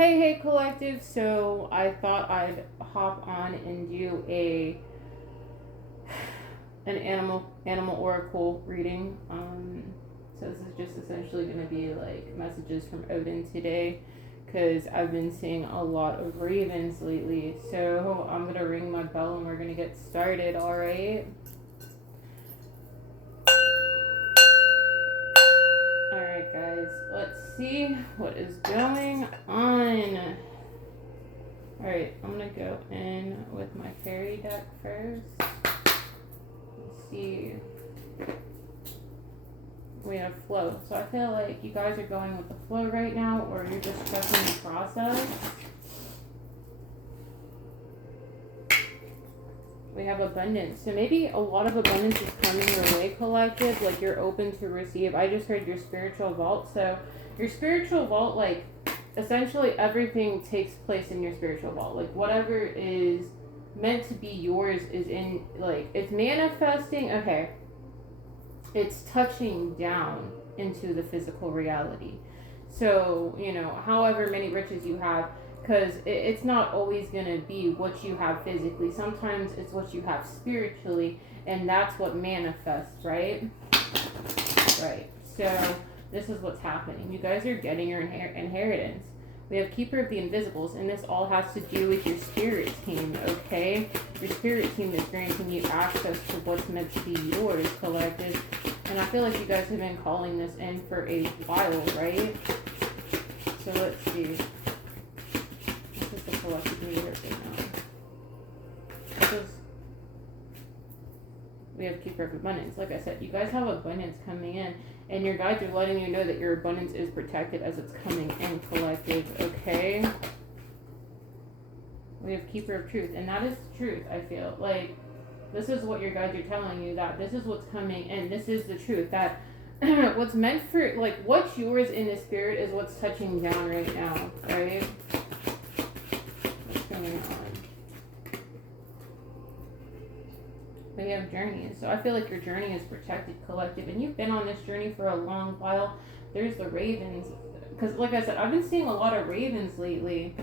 Hey collective, so I thought I'd hop on and do an animal oracle reading. So this is just essentially going to be like messages from Odin today, because I've been seeing a lot of ravens lately. So I'm going to ring my bell and we're going to get started, alright? Alright guys, let's see what is going on. Alright, I'm going to go in with my fairy deck first. Let's see. We have flow. So I feel like you guys are going with the flow right now, or you're just trusting the process. We have abundance. So maybe a lot of abundance is coming your way, collective. Like you're open to receive. I just heard your spiritual vault. So your spiritual vault, like essentially everything takes place in your spiritual vault. Like whatever is meant to be yours is in, like, it's manifesting. Okay. It's touching down into the physical reality. So, you know, however many riches you have, because it's not always going to be what you have physically. Sometimes it's what you have spiritually, and that's what manifests, right? Right. So this is what's happening. You guys are getting your inheritance. We have Keeper of the Invisibles, and this all has to do with your spirit team, okay? Your spirit team is granting you access to what's meant to be yours, collective. And I feel like you guys have been calling this in for a while, right? So let's see. This is the collective universe right now. We have Keeper of Abundance. Like I said, you guys have abundance coming in, and your guides are letting you know that your abundance is protected as it's coming in, collective, okay? We have Keeper of Truth, and that is truth, I feel. Like, this is what your guides are telling you, that this is what's coming in. This is the truth, that what's meant for, like, what's yours in the spirit is what's touching down right now, right? What's going on? We have journeys. So I feel like your journey is protected, collective, and you've been on this journey for a long while. There's the ravens, because like I said, I've been seeing a lot of ravens lately.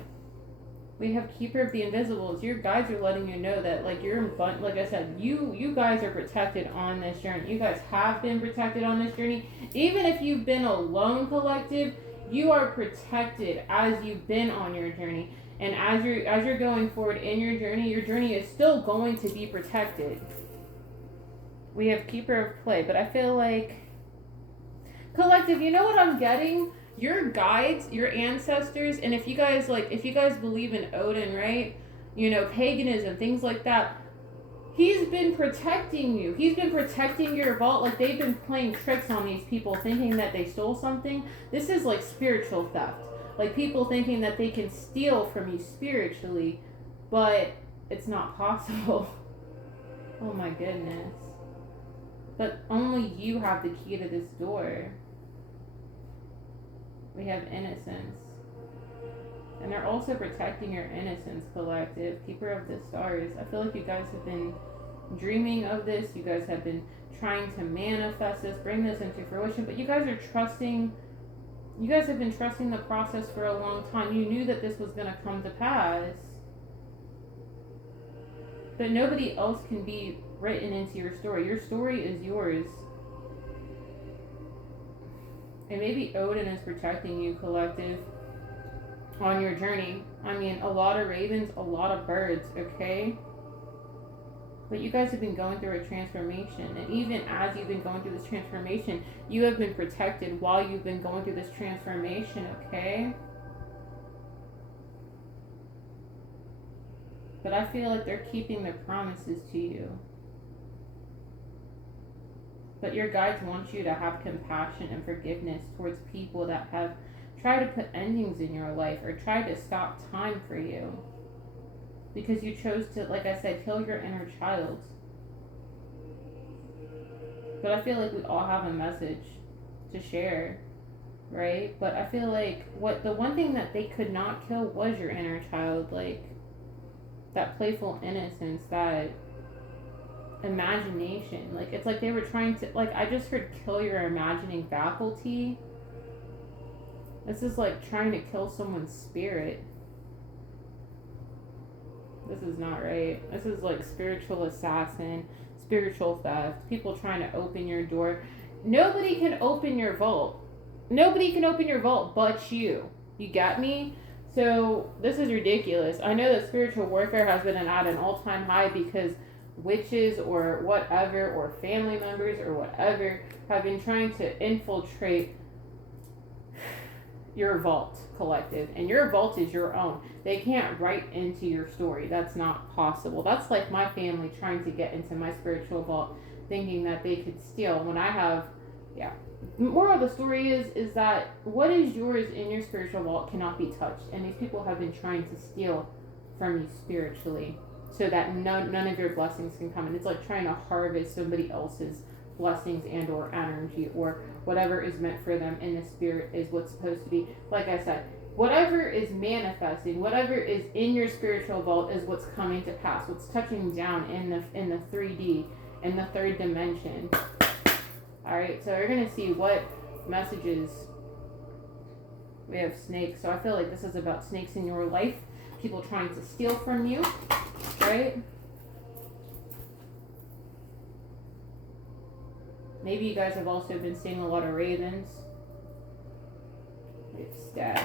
We have Keeper of the Invisibles. Your guides are letting you know that, like, you're, like I said, you guys are protected on this journey. You guys have been protected on this journey. Even if you've been alone, collective, you are protected as you've been on your journey. And as you're going forward in your journey is still going to be protected. We have Keeper of Play, but I feel like, collective, you know what I'm getting? Your guides, your ancestors, and if you guys believe in Odin, right? You know, paganism, things like that. He's been protecting you. He's been protecting your vault. Like, they've been playing tricks on these people, thinking that they stole something. This is like spiritual theft. Like, people thinking that they can steal from you spiritually, but it's not possible. Oh my goodness. But only you have the key to this door. We have innocence. And they're also protecting your innocence, collective. Keeper of the Stars. I feel like you guys have been dreaming of this. You guys have been trying to manifest this, bring this into fruition. But you guys are trusting. You guys have been trusting the process for a long time. You knew that this was going to come to pass. But nobody else can be written into your story. Your story is yours. And maybe Odin is protecting you, collective, on your journey. I mean, a lot of ravens, a lot of birds, okay? But you guys have been going through a transformation. And even as you've been going through this transformation, you have been protected while you've been going through this transformation, okay? But I feel like they're keeping their promises to you. But your guides want you to have compassion and forgiveness towards people that have tried to put endings in your life or tried to stop time for you. Because you chose to, like I said, kill your inner child. But I feel like we all have a message to share, right? But I feel like the one thing that they could not kill was your inner child. Like, that playful innocence, that imagination. Like, it's like they were trying to, like, I just heard kill your imagining faculty. This is like trying to kill someone's spirit. This is not right. This is like spiritual assassin, spiritual theft, people trying to open your door. Nobody can open your vault. Nobody can open your vault but you. You got me? So this is ridiculous. I know that spiritual warfare has been at an all-time high because witches or whatever, or family members or whatever, have been trying to infiltrate your vault, collective, and your vault is your own. They can't write into your story. That's not possible. That's like my family trying to get into my spiritual vault, thinking that they could steal when I have, yeah. Moral of the story is that what is yours in your spiritual vault cannot be touched, and these people have been trying to steal from you spiritually, so that none of your blessings can come. And it's like trying to harvest somebody else's blessings and or energy, or whatever is meant for them in the spirit is what's supposed to be. Like I said, whatever is manifesting, whatever is in your spiritual vault is what's coming to pass, what's touching down in the 3D, in the third dimension. Alright, so we're gonna see what messages. We have snakes, so I feel like this is about snakes in your life, people trying to steal from you, right? Maybe you guys have also been seeing a lot of ravens. We have stat.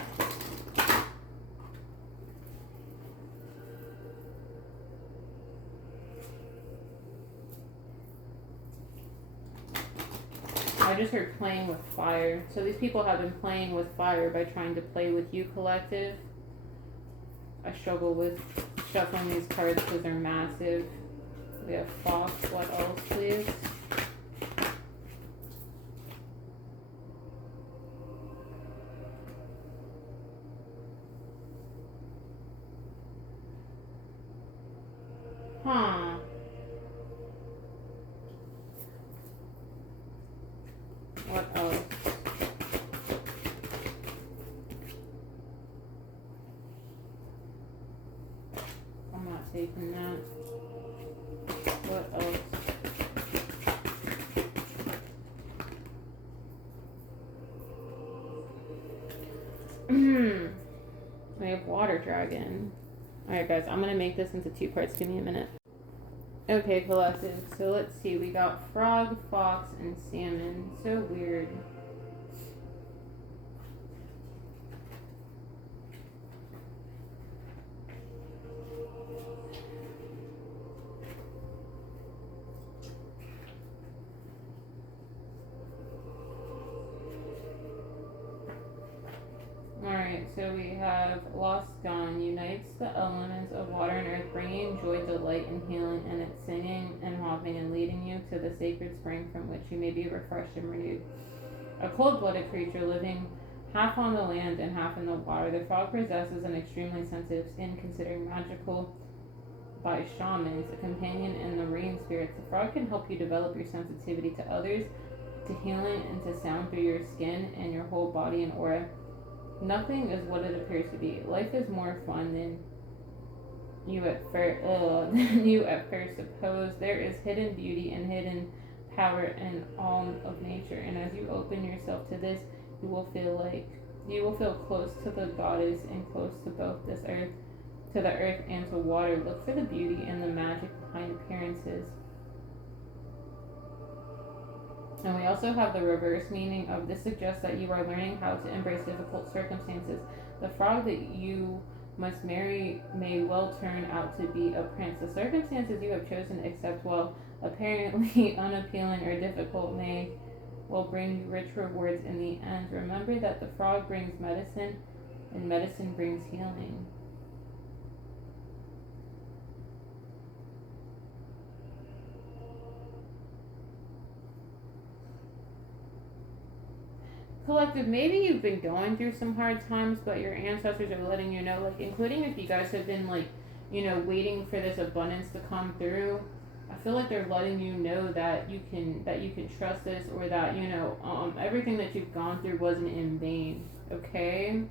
I just heard playing with fire. So these people have been playing with fire by trying to play with you, collective. I struggle with shuffling these cards because they're massive. We have fox. What else, please? Huh. What else? I'm not taking that. What else? We have water dragon. Alright guys, I'm going to make this into 2 parts. Give me a minute. Okay, collective. So let's see. We got frog, fox, and salmon. So weird. Alright, so we have lost gone, unites the elements of water and earth, bringing joy, delight, and healing, and it's singing and hopping and leading you to the sacred spring from which you may be refreshed and renewed. A cold-blooded creature living half on the land and half in the water, the frog possesses an extremely sensitive skin considered magical by shamans, a companion in the rain spirits. The frog can help you develop your sensitivity to others, to healing, and to sound through your skin and your whole body and aura. Nothing is what it appears to be. Life is more fun than you at first suppose. There is hidden beauty and hidden power in all of nature, and as you open yourself to this, you will feel close to the goddess and close to both this earth, to the earth and to water. Look for the beauty and the magic behind appearances. And we also have the reverse meaning of this suggests that you are learning how to embrace difficult circumstances. The frog that you must marry may well turn out to be a prince. The circumstances you have chosen, except while apparently unappealing or difficult, will bring you rich rewards in the end. Remember that the frog brings medicine, and medicine brings healing. Collective, maybe you've been going through some hard times, but your ancestors are letting you know, like, including if you guys have been, like, you know, waiting for this abundance to come through. I feel like they're letting you know that you can trust this, or that, you know, everything that you've gone through wasn't in vain. Okay.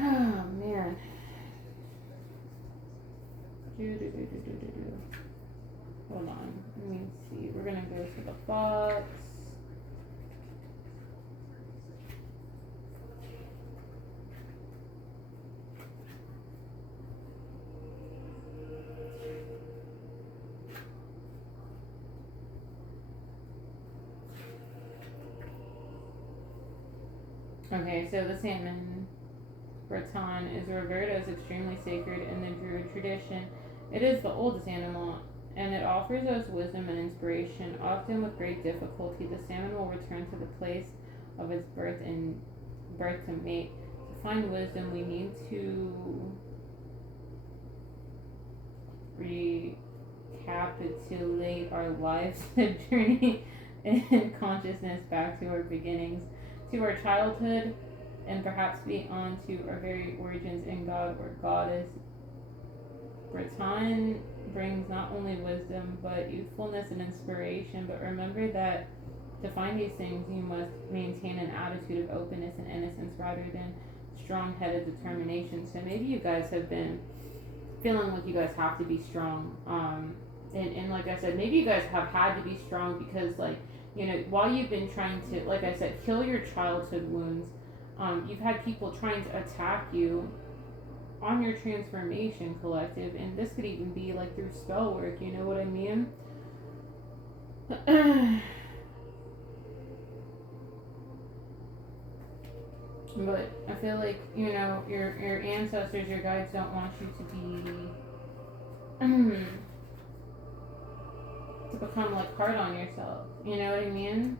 Oh man. Hold on. Let me see. We're gonna go to the fox. Okay, so the salmon Breton is revered as extremely sacred in the Druid tradition. It is the oldest animal, and it offers us wisdom and inspiration. Often with great difficulty, the salmon will return to the place of its birth to mate. To find wisdom, we need to recapitulate our lives, a journey in consciousness back to our beginnings, to our childhood, and perhaps beyond to our very origins in God or Goddess. Breton brings not only wisdom but youthfulness and inspiration. But remember that to find these things, you must maintain an attitude of openness and innocence rather than strong-headed determination. So maybe you guys have been feeling like you guys have to be strong. And like I said, maybe you guys have had to be strong because, like, you know, while you've been trying to, like I said, heal your childhood wounds, you've had people trying to attack you on your transformation, collective, and this could even be like through spell work, you know what I mean? But I feel like, you know, your ancestors, your guides don't want you to be to become like hard on yourself, you know what I mean?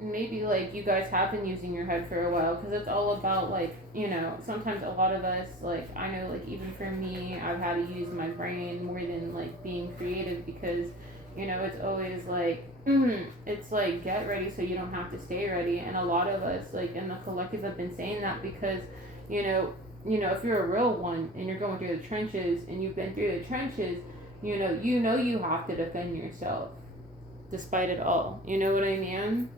Maybe like you guys have been using your head for a while because it's all about, like, you know, sometimes a lot of us, like, I know, like, even for me, I've had to use my brain more than like being creative because, you know, it's always like it's like get ready so you don't have to stay ready. And a lot of us, like, in the collective, have been saying that because, you know, if you're a real one and you're going through the trenches and you've been through the trenches, you know you have to defend yourself despite it all, you know what I mean?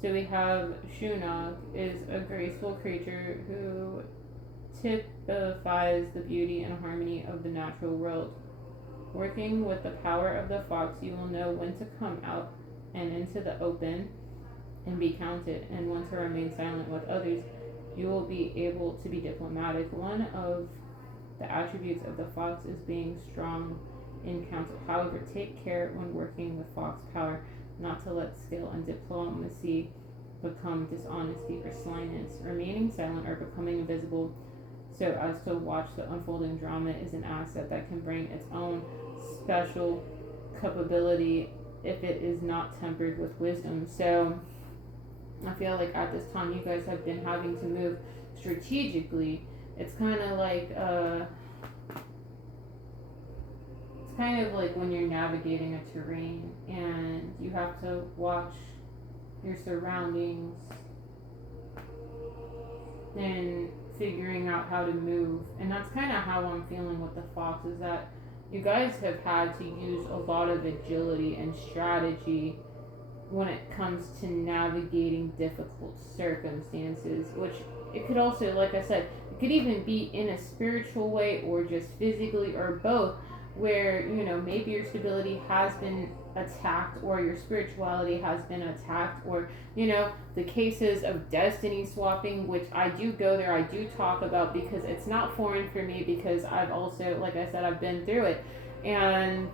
So we have Shunag is a graceful creature who typifies the beauty and harmony of the natural world. Working with the power of the fox, you will know when to come out and into the open and be counted, and when to remain silent with others. You will be able to be diplomatic. One of the attributes of the fox is being strong in council. However, take care when working with fox power not to let skill and diplomacy become dishonesty or slyness. Remaining silent or becoming invisible so as to watch the unfolding drama is an asset that can bring its own special capability if it is not tempered with wisdom. So I feel like at this time you guys have been having to move strategically. It's kind of like when you're navigating a terrain and you have to watch your surroundings and figuring out how to move. And that's kind of how I'm feeling with the fox, is that you guys have had to use a lot of agility and strategy when it comes to navigating difficult circumstances, which it could also, like I said, it could even be in a spiritual way or just physically or both, where, you know, maybe your stability has been attacked or your spirituality has been attacked, or, you know, the cases of destiny swapping, which I do go there, I do talk about because it's not foreign for me, because I've also, like I said, I've been through it. And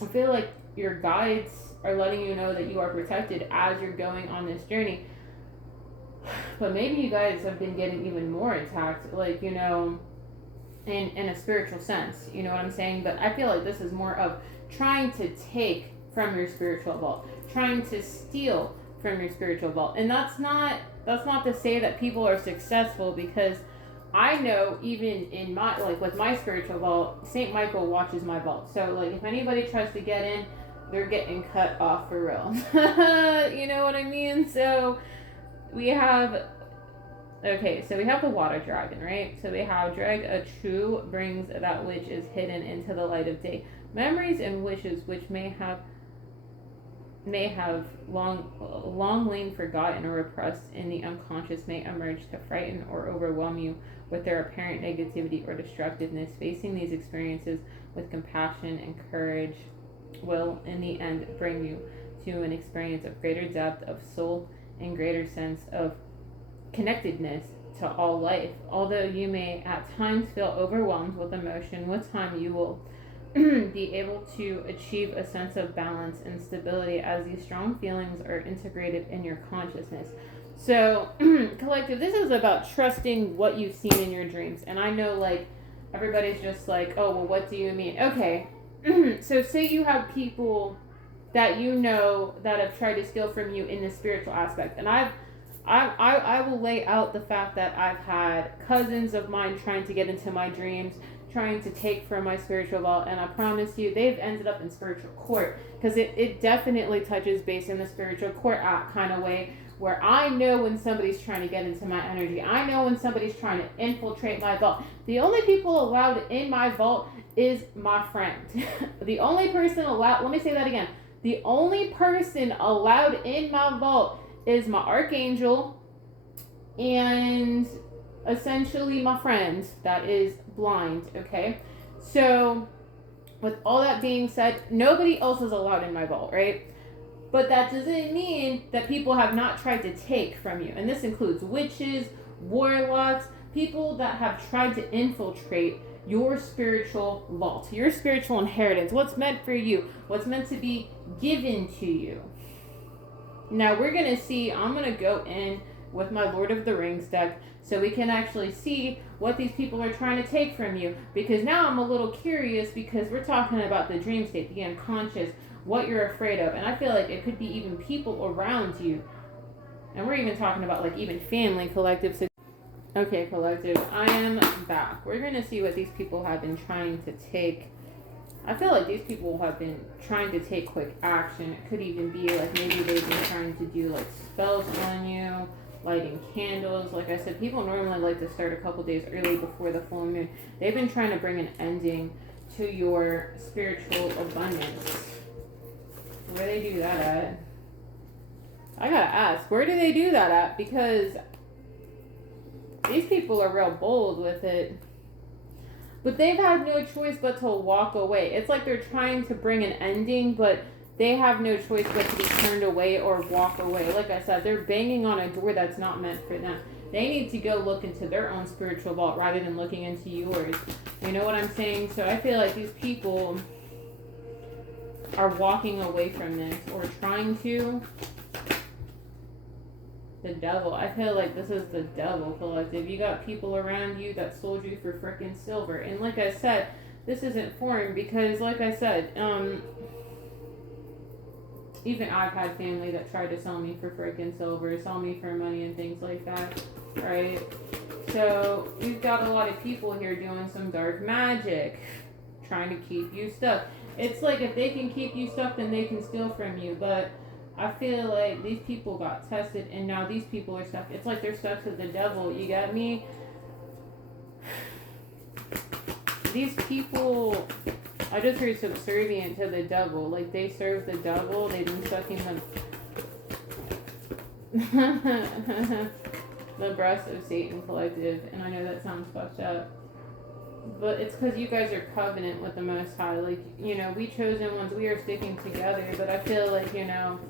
I feel like your guides are letting you know that you are protected as you're going on this journey. But maybe you guys have been getting even more attacked, like, you know, in a spiritual sense, you know what I'm saying? But I feel like this is more of trying to take from your spiritual vault, trying to steal from your spiritual vault. And that's not to say that people are successful, because I know even in my, like, with my spiritual vault, Saint Michael watches my vault. So, like, if anybody tries to get in, they're getting cut off for real. You know what I mean? So we have the water dragon, right? So we have drag a true brings that which is hidden into the light of day. Memories and wishes which may have long lain forgotten or repressed in the unconscious may emerge to frighten or overwhelm you with their apparent negativity or destructiveness. Facing these experiences with compassion and courage will in the end bring you to an experience of greater depth of soul and greater sense of connectedness to all life. Although you may at times feel overwhelmed with emotion, with time you will be able to achieve a sense of balance and stability as these strong feelings are integrated in your consciousness. So, collective, this is about trusting what you've seen in your dreams. And I know, like, everybody's just like, oh, well, what do you mean? Okay, so say you have people that you know that have tried to steal from you in the spiritual aspect. And I will lay out the fact that I've had cousins of mine trying to get into my dreams, trying to take from my spiritual vault, and I promise you, they've ended up in spiritual court, because it definitely touches base in the spiritual court kind of way, where I know when somebody's trying to get into my energy. I know when somebody's trying to infiltrate my vault. The only people allowed in my vault is my friend. The only person allowed, let me say that again. The only person allowed in my vault is my archangel and essentially my friend that is blind, okay? So, with all that being said, nobody else is allowed in my vault, right? But that doesn't mean that people have not tried to take from you. And this includes witches, warlocks, people that have tried to infiltrate your spiritual vault, your spiritual inheritance, what's meant for you, what's meant to be given to you. Now we're going to see, I'm going to go in with my Lord of the Rings deck so we can actually see what these people are trying to take from you. Because now I'm a little curious, because we're talking about the dream state, the unconscious, what you're afraid of. And I feel like it could be even people around you. And we're even talking about like even family, collective. Okay, collective, I am back. We're going to see what these people have been trying to take. I feel like these people have been trying to take quick action. It could even be like maybe they've been trying to do like spells on you, lighting candles. Like I said, people normally like to start a couple days early before the full moon. They've been trying to bring an ending to your spiritual abundance. Where do they do that at? I gotta ask, where do they do that at? Because these people are real bold with it. But they've had no choice but to walk away. It's like they're trying to bring an ending, but they have no choice but to be turned away or walk away. Like I said, they're banging on a door that's not meant for them. They need to go look into their own spiritual vault rather than looking into yours. You know what I'm saying? So I feel like these people are walking away from this or trying to. The devil. I feel like this is the devil, collective. You got people around you that sold you for frickin' silver. And like I said, this isn't foreign because, like I said, even I've had family that tried to sell me for frickin' silver, sell me for money and things like that, right? So we've got a lot of people here doing some dark magic, trying to keep you stuck. It's like if they can keep you stuck, then they can steal from you, but I feel like these people got tested and now these people are stuck. It's like they're stuck to the devil. You got me? These people, I just heard subservient to the devil. Like they serve the devil. They've been sucking the breast of Satan, collective. And I know that sounds fucked up. But it's because you guys are covenant with the Most High. Like, you know, we chosen ones, we are sticking together. But I feel like, you know,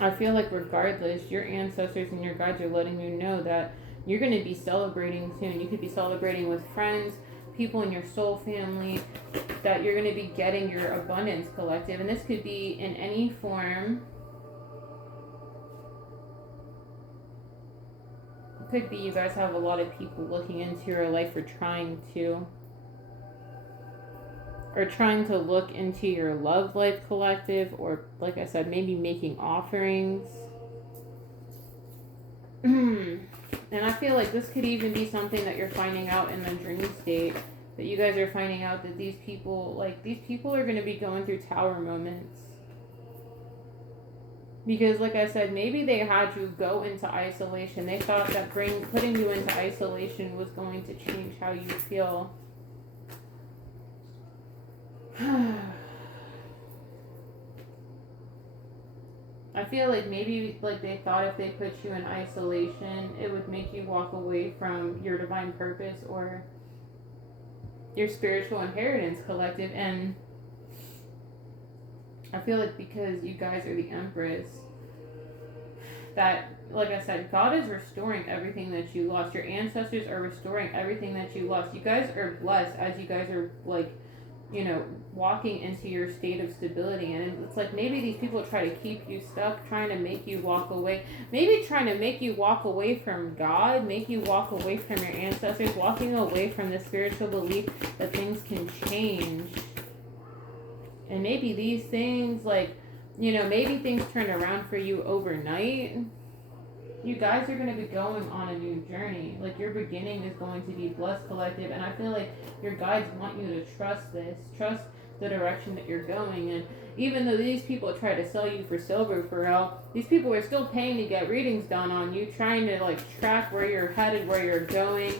I feel like regardless, your ancestors and your guides are letting you know that you're going to be celebrating soon. You could be celebrating with friends, people in your soul family, that you're going to be getting your abundance, collective. And this could be in any form. It could be you guys have a lot of people looking into your life or trying to look into your love life, collective, or like I said, maybe making offerings. And I feel like this could even be something that you're finding out in the dream state, that you guys are finding out that these people are going to be going through tower moments. Because like I said, maybe they had you go into isolation. They thought that putting you into isolation was going to change how you feel. I feel like maybe like they thought if they put you in isolation, it would make you walk away from your divine purpose or your spiritual inheritance, collective. And I feel like because you guys are the Empress, that, like I said, God is restoring everything that you lost. Your ancestors are restoring everything that you lost. You guys are blessed as you guys are, like, you know, walking into your state of stability. And it's like maybe these people try to keep you stuck, trying to make you walk away, maybe trying to make you walk away from God, make you walk away from your ancestors, walking away from the spiritual belief that things can change. And maybe these things, like, you know, maybe things turn around for you overnight. You guys are going to be going on a new journey. Like, your beginning is going to be blessed, collective. And I feel like your guides want you to trust this. Trust the direction that you're going in. Even though these people try to sell you for silver for real, these people are still paying to get readings done on you, trying to, like, track where you're headed, where you're going.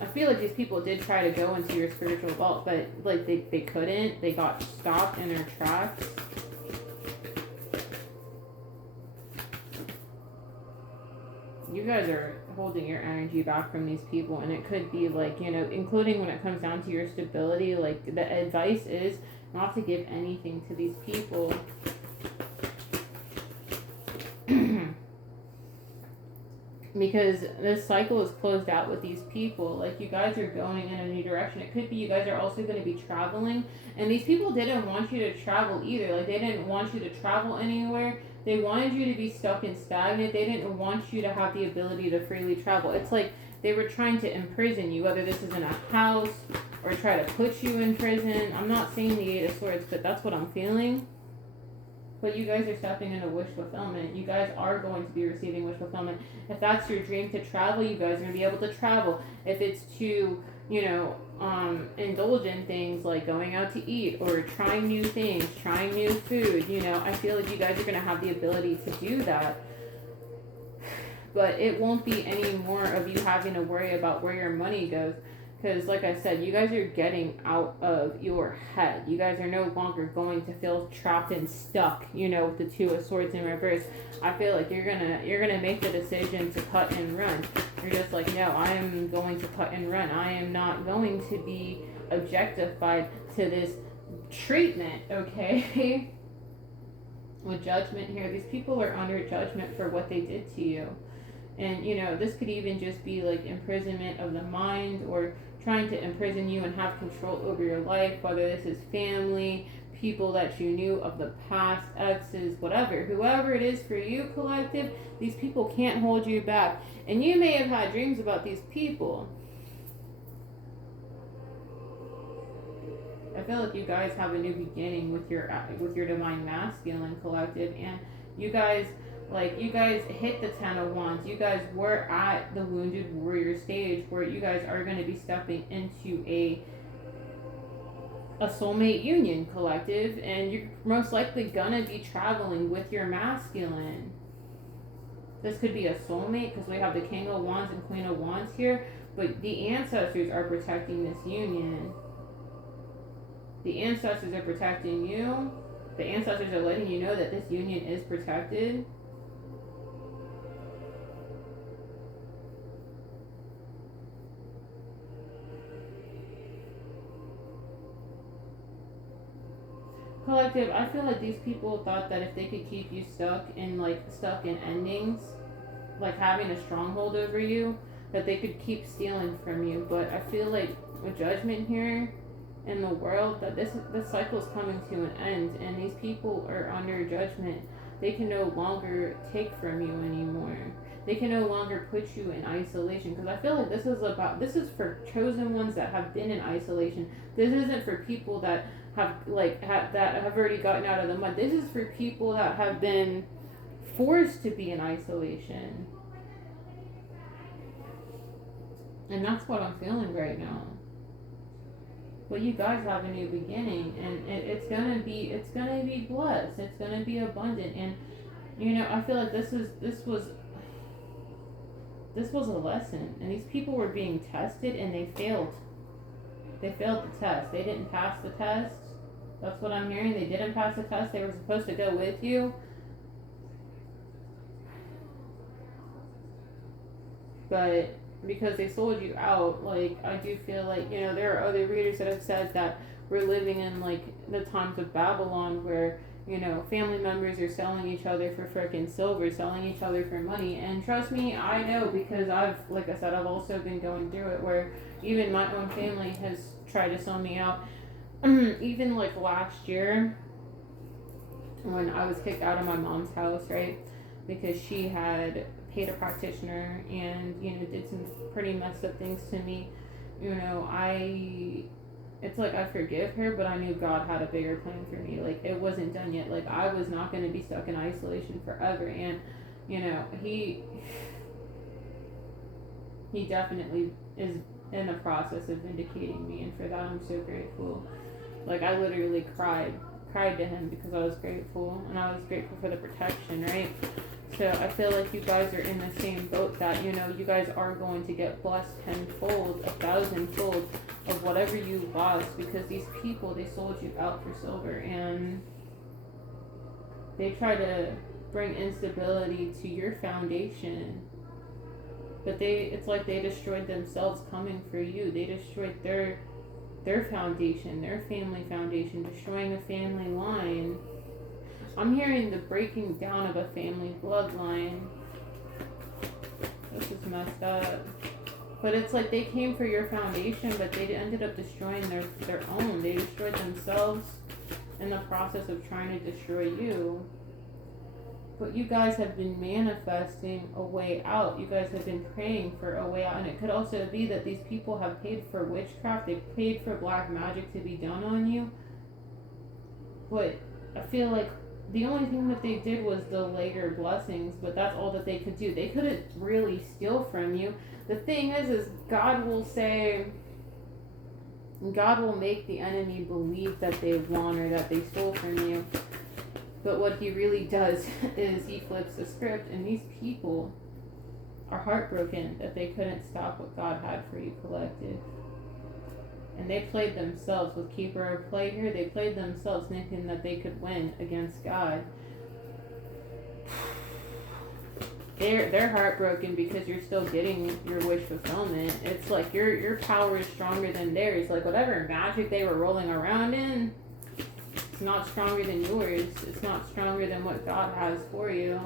I feel like these people did try to go into your spiritual vault, but, like, they couldn't. They got stopped in their tracks. You guys are holding your energy back from these people, and it could be, like, you know, including when it comes down to your stability, like, the advice is not to give anything to these people. Because this cycle is closed out with these people. Like, you guys are going in a new direction. It could be you guys are also going to be traveling, and these people didn't want you to travel either. Like, they didn't want you to travel anywhere. They wanted you to be stuck and stagnant. They didn't want you to have the ability to freely travel. It's like they were trying to imprison you, whether this is in a house or try to put you in prison. I'm not saying the Eight of Swords, but that's what I'm feeling. But you guys are stepping into wish fulfillment. You guys are going to be receiving wish fulfillment. If that's your dream to travel, you guys are going to be able to travel. If it's to, you know, indulge in things like going out to eat or trying new things, trying new food, you know, I feel like you guys are going to have the ability to do that. But it won't be any more of you having to worry about where your money goes. Because, like I said, you guys are getting out of your head. You guys are no longer going to feel trapped and stuck, you know, with the Two of Swords in reverse. I feel like you're gonna make the decision to cut and run. You're just like, no, I am going to cut and run. I am not going to be objectified to this treatment, okay? With judgment here, these people are under judgment for what they did to you. And, you know, this could even just be like imprisonment of the mind, or trying to imprison you and have control over your life, whether this is family, people that you knew of the past, exes, whatever. Whoever it is for you, collective, these people can't hold you back. And you may have had dreams about these people. I feel like you guys have a new beginning with your divine masculine, collective, and you guys hit the 10 of Wands. You guys were at the wounded warrior stage where you guys are going to be stepping into a soulmate union, collective, and you're most likely going to be traveling with your masculine. This could be a soulmate because we have the King of Wands and Queen of Wands here, but the ancestors are protecting this union. The ancestors are protecting you. The ancestors are letting you know that this union is protected. Collective, I feel like these people thought that if they could keep you stuck in endings, like having a stronghold over you, that they could keep stealing from you. But I feel like with judgment here in the world, that this cycle is coming to an end, and these people are under judgment. They can no longer take from you anymore. They can no longer put you in isolation, because I feel like this is for chosen ones that have been in isolation. This isn't for people that have already gotten out of the mud. This is for people that have been forced to be in isolation. And that's what I'm feeling right now. But you guys have a new beginning, and it's gonna be blessed. It's gonna be abundant, and you know, I feel like this was a lesson, and these people were being tested, and they failed. They failed the test. They didn't pass the test. That's what I'm hearing. They didn't pass the test. They were supposed to go with you, but because they sold you out, like, I do feel like, you know, there are other readers that have said that we're living in, like, the times of Babylon where, you know, family members are selling each other for freaking silver, selling each other for money. And trust me, I know, because like I said, I've also been going through it where even my own family has tried to sell me out. Even like last year when I was kicked out of my mom's house, right? Because she had paid a practitioner and, you know, did some pretty messed up things to me. You know, it's like I forgive her, but I knew God had a bigger plan for me. Like, it wasn't done yet. Like, I was not going to be stuck in isolation forever. And, you know, he definitely is in the process of vindicating me. And for that, I'm so grateful. Like, I literally cried to him because I was grateful. And I was grateful for the protection, right? So I feel like you guys are in the same boat that, you know, you guys are going to get blessed tenfold, 1,000-fold of whatever you lost, because these people, they sold you out for silver and they try to bring instability to your foundation. But it's like they destroyed themselves coming for you. They destroyed their foundation, their family foundation, destroying a family line. I'm hearing the breaking down of a family bloodline. This is messed up. But it's like they came for your foundation, but they ended up destroying their own. They destroyed themselves in the process of trying to destroy you. But you guys have been manifesting a way out. You guys have been praying for a way out. And it could also be that these people have paid for witchcraft. They paid for black magic to be done on you. But I feel like the only thing that they did was delay your blessings, but that's all that they could do. They couldn't really steal from you. The thing is God will make the enemy believe that they won or that they stole from you. But what he really does is he flips the script, and these people are heartbroken that they couldn't stop what God had for you, collective. And they played themselves with Keeper of Play here. They played themselves thinking that they could win against God. They're heartbroken because you're still getting your wish fulfillment. It's like your power is stronger than theirs. Like, whatever magic they were rolling around in, it's not stronger than yours. It's not stronger than what God has for you.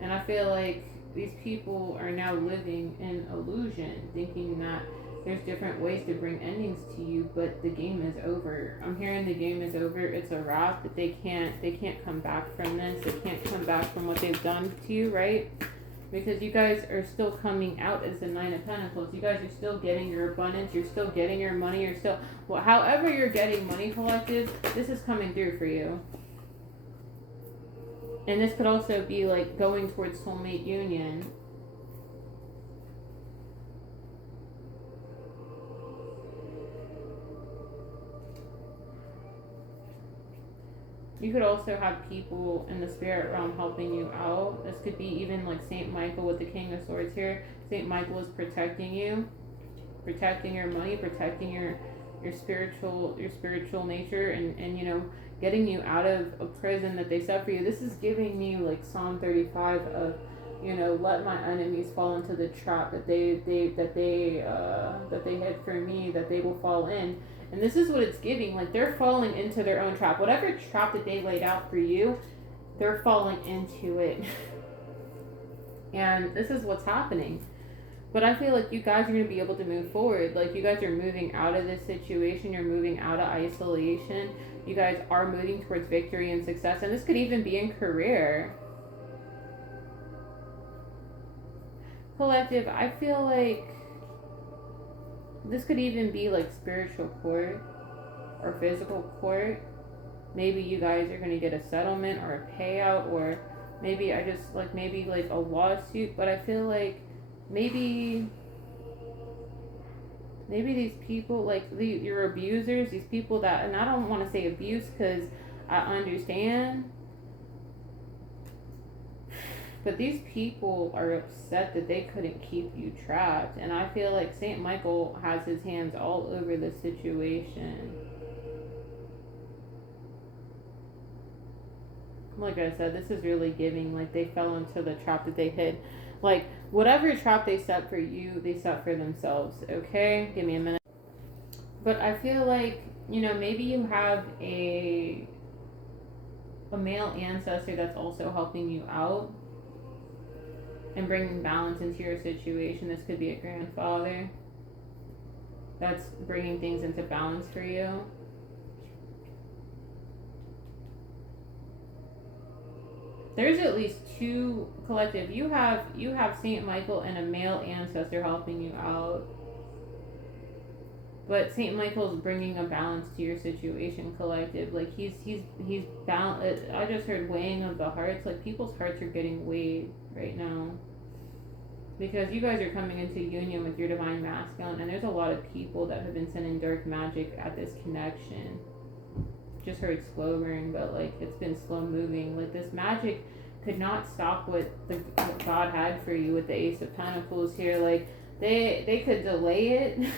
And I feel like these people are now living in illusion, thinking that there's different ways to bring endings to you, but the game is over. I'm hearing the game is over. It's a wrap. That they can't come back from this. They can't come back from what they've done to you, right? Because you guys are still coming out as the Nine of Pentacles. You guys are still getting your abundance. You're still getting your money. You're still, well, however you're getting money, collective, this is coming through for you. And this could also be like going towards soulmate union. You could also have people in the spirit realm helping you out. This could be even like Saint Michael with the King of Swords here. Saint Michael is protecting you, protecting your money, protecting your spiritual nature, and you know, getting you out of a prison that they set for you. This is giving me like Psalm 35 of, you know, let my enemies fall into the trap that they hid for me, that they will fall in. And this is what it's giving. Like, they're falling into their own trap. Whatever trap that they laid out for you, they're falling into it. And this is what's happening. But I feel like you guys are going to be able to move forward. Like, you guys are moving out of this situation. You're moving out of isolation. You guys are moving towards victory and success. And this could even be in career. Collective, I feel like this could even be like spiritual court or physical court. Maybe you guys are going to get a settlement or a payout, or maybe maybe like a lawsuit. But I feel like maybe these people, like your abusers, these people that, and I don't want to say abuse because I understand, but these people are upset that they couldn't keep you trapped. And I feel like Saint Michael has his hands all over the situation. Like I said, this is really giving, like, they fell into the trap that they hid. Like, whatever trap they set for you, they set for themselves, okay? Give me a minute. But I feel like you know, maybe you have a male ancestor that's also helping you out and bringing balance into your situation. This could be a grandfather that's bringing things into balance for you. There's at least two, collective. You have Saint Michael and a male ancestor helping you out. But Saint Michael's bringing a balance to your situation, collective. Like he's balanced. I just heard weighing of the hearts. Like people's hearts are getting weighed right now because you guys are coming into union with your divine masculine, and there's a lot of people that have been sending dark magic at this connection. Just heard slow burn, but like it's been slow moving. Like this magic could not stop what God had for you with the Ace of Pentacles here. Like they could delay it.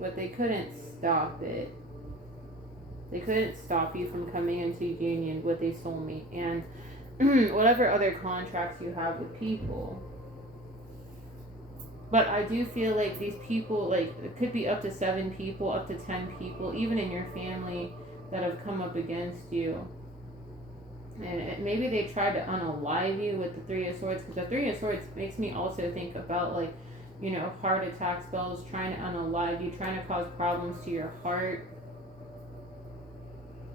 But they couldn't stop it. They couldn't stop you from coming into union with a soulmate and whatever other contracts you have with people. But I do feel like these people, like it could be up to 7 people, up to 10 people, even in your family that have come up against you. And maybe they tried to unalive you with the Three of Swords, because the Three of Swords makes me also think about like, you know, heart attack spells, trying to unalive you, trying to cause problems to your heart.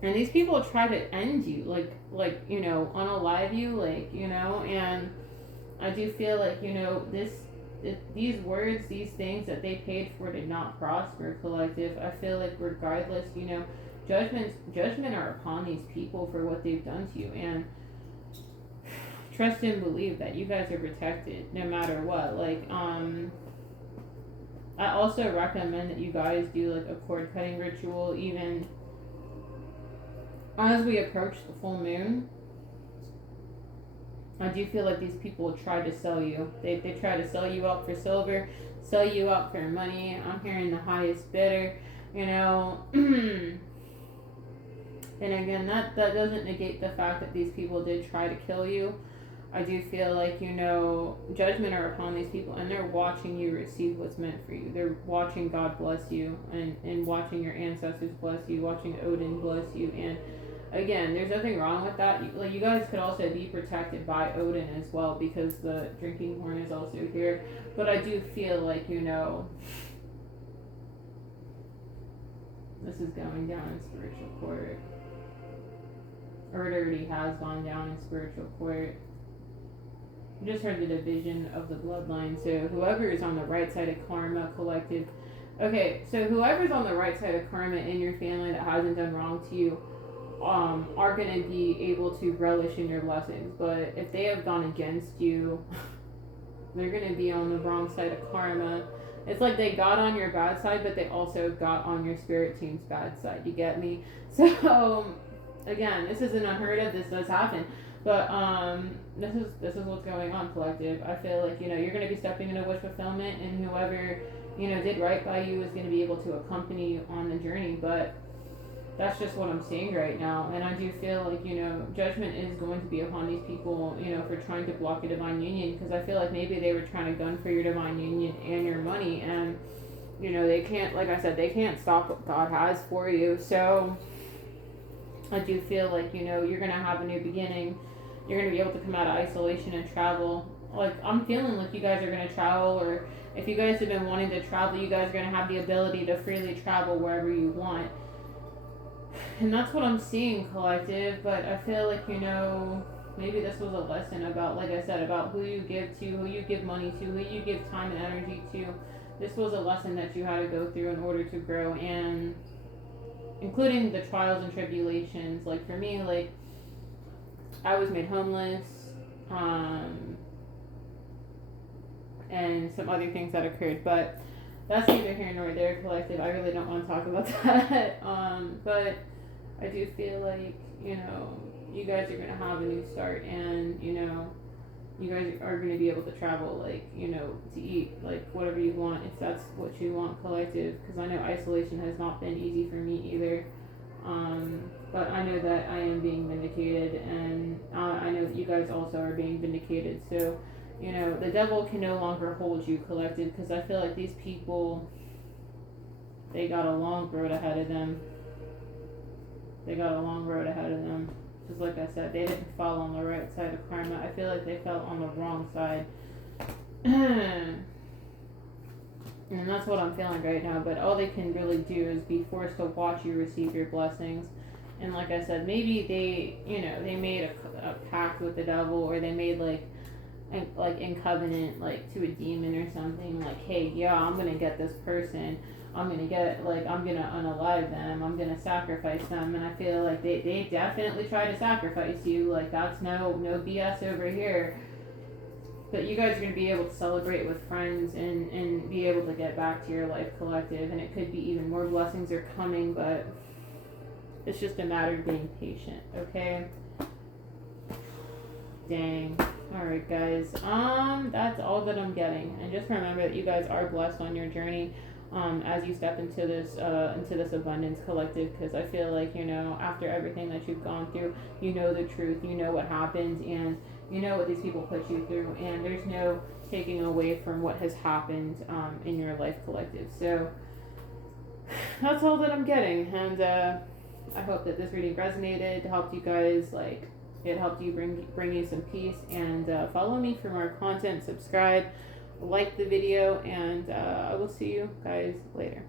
And these people try to end you, like you know, unalive you, like, you know, and I do feel like, you know, these words, these things that they paid for did not prosper, collective. I feel like regardless, you know, judgment are upon these people for what they've done to you, and trust and believe that you guys are protected no matter what. Like, I also recommend that you guys do like a cord cutting ritual even as we approach the full moon. I do feel like these people try to sell you. They try to sell you out for silver, sell you out for money. I'm hearing the highest bidder, you know. And again, that doesn't negate the fact that these people did try to kill you. I do feel like, you know, judgment are upon these people, and they're watching you receive what's meant for you. They're watching God bless you, and watching your ancestors bless you, watching Odin bless you. And again, there's nothing wrong with that. Like, you guys could also be protected by Odin as well, because the drinking horn is also here. But I do feel like, you know, this is going down in spiritual court. Or it already has gone down in spiritual court. You just heard the division of the bloodline. So whoever is on the right side of karma, collective. Okay, so whoever's on the right side of karma in your family that hasn't done wrong to you are going to be able to relish in your blessings. But if they have gone against you, they're going to be on the wrong side of karma. It's like they got on your bad side, but they also got on your spirit team's bad side. You get me? So again, this isn't unheard of. This does happen. But this is what's going on, collective. I feel like, you know, you're going to be stepping into wish fulfillment, and whoever, you know, did right by you is going to be able to accompany you on the journey. But that's just what I'm seeing right now. And I do feel like, you know, judgment is going to be upon these people, you know, for trying to block a divine union, because I feel like maybe they were trying to gun for your divine union and your money, and, you know, they can't, like I said, they can't stop what God has for you. So I do feel like, you know, you're going to have a new beginning. You're going to be able to come out of isolation and travel. Like, I'm feeling like you guys are going to travel, or if you guys have been wanting to travel, you guys are going to have the ability to freely travel wherever you want. And that's what I'm seeing, collective. But I feel like, you know, maybe this was a lesson about, like I said, about who you give to, who you give money to, who you give time and energy to. This was a lesson that you had to go through in order to grow, and including the trials and tribulations. Like, for me, like, I was made homeless, and some other things that occurred, but that's neither here nor there, collective. I really don't want to talk about that. But I do feel like, you know, you guys are going to have a new start, and, you know, you guys are going to be able to travel, like, you know, to eat, like, whatever you want, if that's what you want, collective, because I know isolation has not been easy for me either. But I know that I am being vindicated, and I know that you guys also are being vindicated. So, you know, the devil can no longer hold you, collective, because I feel like these people, they got a long road ahead of them. They got a long road ahead of them. Just like I said, they didn't fall on the right side of karma. I feel like they fell on the wrong side. And that's what I'm feeling right now. But all they can really do is be forced to watch you receive your blessings. And like I said, maybe they, they made a pact with the devil, or they made like in covenant, like to a demon or something. Like, hey, yeah, I'm gonna get this person. I'm gonna unalive them. I'm gonna sacrifice them. And I feel like they definitely try to sacrifice you. Like, that's no BS over here. But you guys are gonna be able to celebrate with friends and be able to get back to your life collective. And it could be even more blessings are coming, but it's just a matter of being patient, okay? Dang. Alright, guys. That's all that I'm getting. And just remember that you guys are blessed on your journey as you step into this abundance collective, because I feel like, after everything that you've gone through, you know the truth, you know what happened, and you know what these people put you through, and there's no taking away from what has happened in your life collective. So that's all that I'm getting, and I hope that this reading resonated, helped you guys, like, it helped you bring you some peace, and follow me for more content, subscribe, like the video, and I will see you guys later.